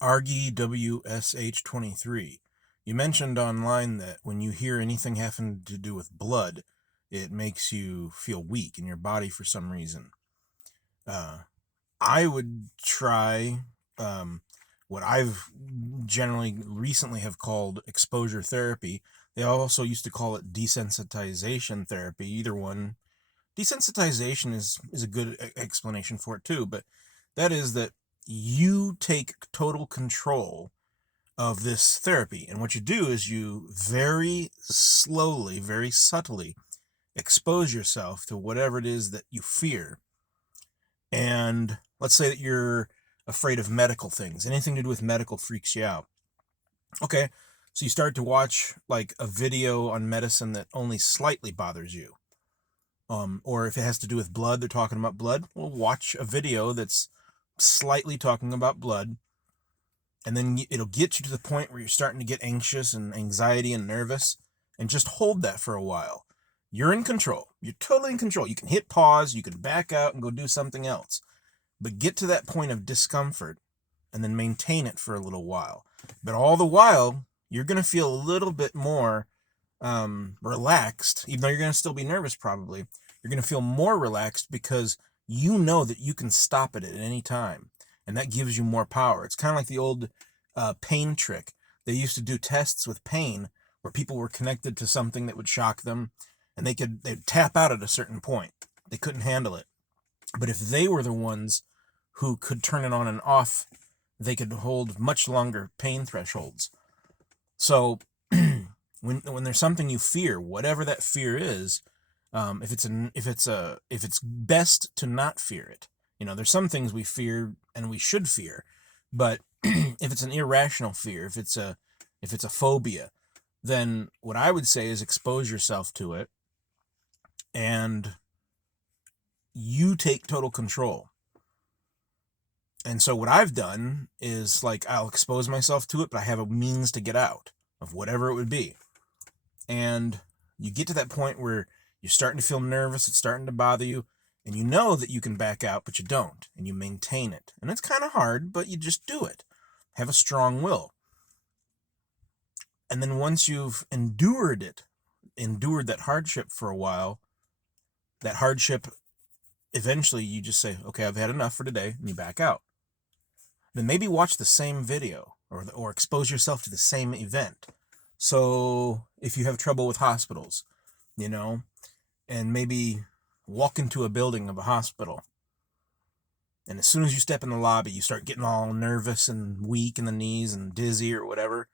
RGWSH23. You mentioned online that when you hear anything having to do with blood, it makes you feel weak in your body for some reason. I would try what I've generally recently have called exposure therapy. They also used to call it desensitization therapy. Either one. Desensitization is a good explanation for it too, but that is that you take total control of this therapy. And what you do is you very slowly, very subtly expose yourself to whatever it is that you fear. And let's say that you're afraid of medical things. Anything to do with medical freaks you out. Okay, so you start to watch like a video on medicine that only slightly bothers you. Or if it has to do with blood, they're talking about blood, well, watch a video that's slightly talking about blood, and then it'll get you to the point where you're starting to get anxious and anxiety and nervous, and just hold that for a while. You're in control. You're totally in control. You can hit pause, you can back out and go do something else, but get to that point of discomfort and then maintain it for a little while. But all the while, you're going to feel a little bit more relaxed, even though you're going to still be nervous probably. You're going to feel more relaxed because you know that you can stop it at any time, and that gives you more power. It's kind of like the old pain trick. They used to do tests with pain where people were connected to something that would shock them, and they'd tap out at a certain point. They couldn't handle it. But if they were the ones who could turn it on and off, they could hold much longer pain thresholds. So when there's something you fear, whatever that fear is, if it's best to not fear it. You know, there's some things we fear and we should fear, but if it's an irrational fear, if it's a phobia, then what I would say is expose yourself to it, and you take total control. And so what I've done is, like, I'll expose myself to it, but I have a means to get out of whatever it would be. And you get to that point where you're starting to feel nervous, it's starting to bother you, and you know that you can back out, but you don't, and you maintain it. And it's kind of hard, but you just do it. Have a strong will. And then once you've endured that hardship for a while, that hardship, eventually you just say, okay, I've had enough for today, and you back out. Then maybe watch the same video or expose yourself to the same event. So if you have trouble with hospitals, you know, and maybe walk into a building of a hospital, and as soon as you step in the lobby, you start getting all nervous and weak in the knees and dizzy or whatever,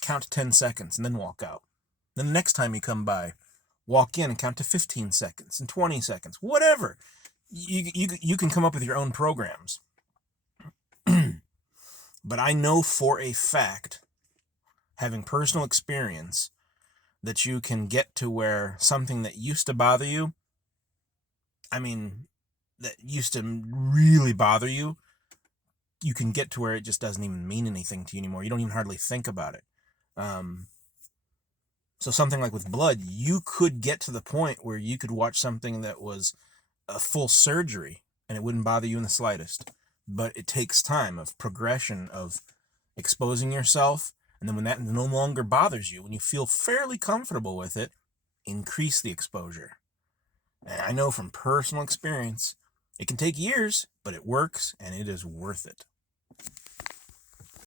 count to 10 seconds and then walk out. Then the next time you come by, walk in and count to 15 seconds and 20 seconds, whatever. You can come up with your own programs. But I know for a fact, having personal experience, that you can get to where something that used to bother you, that used to really bother you, you can get to where it just doesn't even mean anything to you anymore. You don't even hardly think about it. So something like with blood, you could get to the point where you could watch something that was a full surgery and it wouldn't bother you in the slightest. But it takes time of progression, of exposing yourself, and then when that no longer bothers you, when you feel fairly comfortable with it, increase the exposure. And I know from personal experience, it can take years, but it works, and it is worth it.